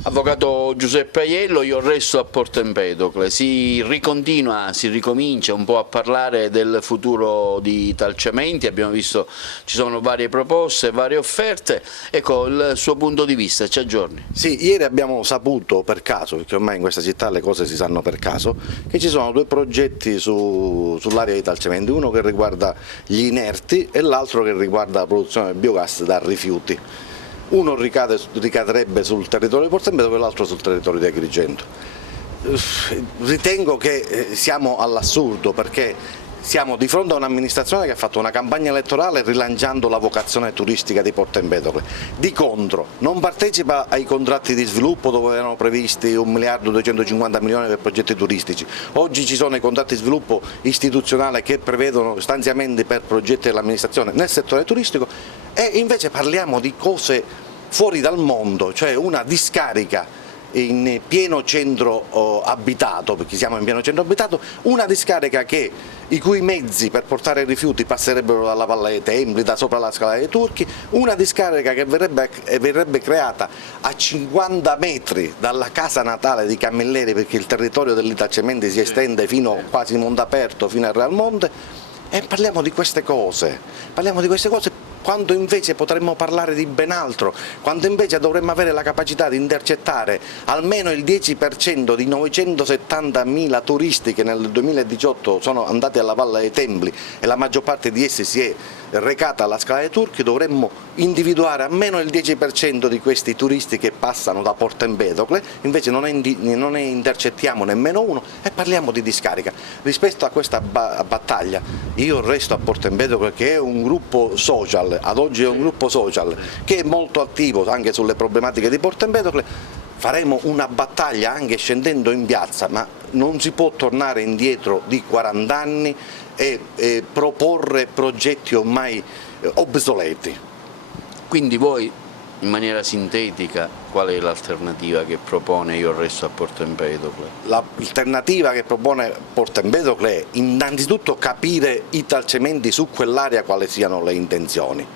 Avvocato Giuseppe Aiello, io resto a Porto Empedocle. Si ricomincia un po' a parlare del futuro di Italcementi, abbiamo visto ci sono varie proposte, varie offerte. Ecco, il suo punto di vista, ci aggiorni. Sì, ieri abbiamo saputo per caso, perché ormai in questa città le cose si sanno per caso, che ci sono due progetti sull'area di Italcementi, uno che riguarda gli inerti e l'altro che riguarda la produzione del biogas da rifiuti. Uno ricadrebbe sul territorio di Porto Empedocle e l'altro sul territorio di Agrigento. Ritengo che siamo all'assurdo, perché siamo di fronte a un'amministrazione che ha fatto una campagna elettorale rilanciando la vocazione turistica di Porto Empedocle. Di contro non partecipa ai contratti di sviluppo dove erano previsti 1.250.000.000 per progetti turistici. Oggi ci sono i contratti di sviluppo istituzionale che prevedono stanziamenti per progetti dell'amministrazione nel settore turistico, e invece parliamo di cose fuori dal mondo, cioè una discarica in pieno centro abitato, perché siamo in pieno centro abitato, una discarica i cui mezzi per portare i rifiuti passerebbero dalla Valle dei Templi, da sopra la Scala dei Turchi, una discarica che verrebbe creata a 50 metri dalla casa natale di Camilleri, perché il territorio dell'Italcementi si estende fino quasi Montaperto, fino a Real Monte, e parliamo di queste cose, quando invece potremmo parlare di ben altro, quando invece dovremmo avere la capacità di intercettare almeno il 10% di 970.000 turisti che nel 2018 sono andati alla Valle dei Templi e la maggior parte di essi si è recata alla Scala dei Turchi. Dovremmo individuare almeno il 10% di questi turisti che passano da Porto Empedocle, invece non ne intercettiamo nemmeno uno e parliamo di discarica. Rispetto a questa battaglia io resto a Porto Empedocle, che è un gruppo social, ad oggi è un gruppo social che è molto attivo anche sulle problematiche di Porto Empedocle. Faremo una battaglia anche scendendo in piazza, ma non si può tornare indietro di 40 anni e proporre progetti ormai obsoleti. Quindi voi, in maniera sintetica, qual è l'alternativa che propone Io resto a Porto Empedocle? L'alternativa che propone Porto Empedocle è innanzitutto capire Italcementi su quell'area quali siano le intenzioni.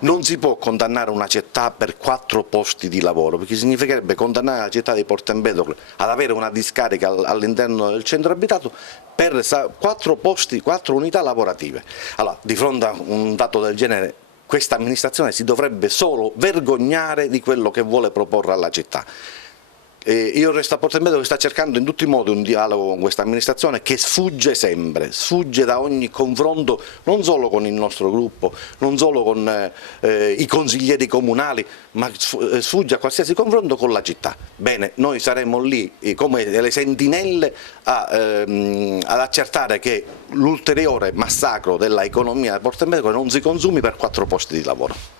Non si può condannare una città per 4 posti di lavoro, perché significherebbe condannare la città di Porto Empedocle ad avere una discarica all'interno del centro abitato per 4 unità lavorative. Allora, di fronte a un dato del genere, questa amministrazione si dovrebbe solo vergognare di quello che vuole proporre alla città. Io resto a Porto Empedocle, sta cercando in tutti i modi un dialogo con questa amministrazione che sfugge sempre, sfugge da ogni confronto, non solo con il nostro gruppo, non solo con i consiglieri comunali, ma sfugge a qualsiasi confronto con la città. Bene, noi saremo lì come delle sentinelle ad accertare che l'ulteriore massacro dell'economia di Porto Empedocle non si consumi per 4 posti di lavoro.